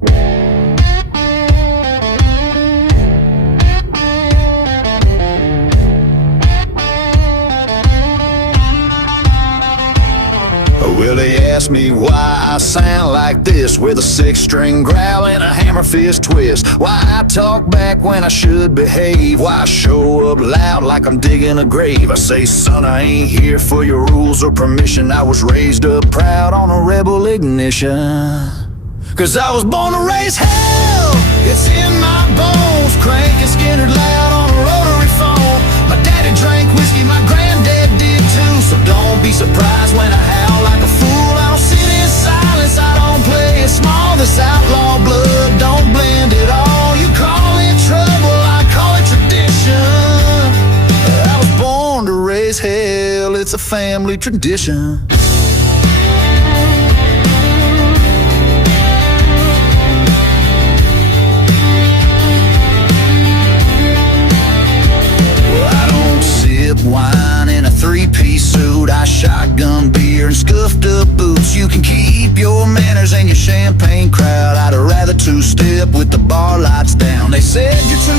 Well, they ask me why I sound like this, with a six-string growl and a hammer fist twist. Why I talk back when I should behave, why I show up loud like I'm digging a grave. I say, son, I ain't here for your rules or permission. I was raised up proud on a rebel ignition. 'Cause I was born to raise hell, it's in my bones. Cranking Skinner loud on a rotary phone. My daddy drank whiskey, my granddad did too. So don't be surprised when I howl like a fool. I don't sit in silence, I don't play it small. This outlaw blood don't blend at all. You call it trouble, I call it tradition. I was born to raise hell, it's a family tradition. Wine in a three-piece suit, I shotgun beer and scuffed up boots. You can keep your manners and your champagne crowd. I'd rather two-step with the bar lights down. They said you're too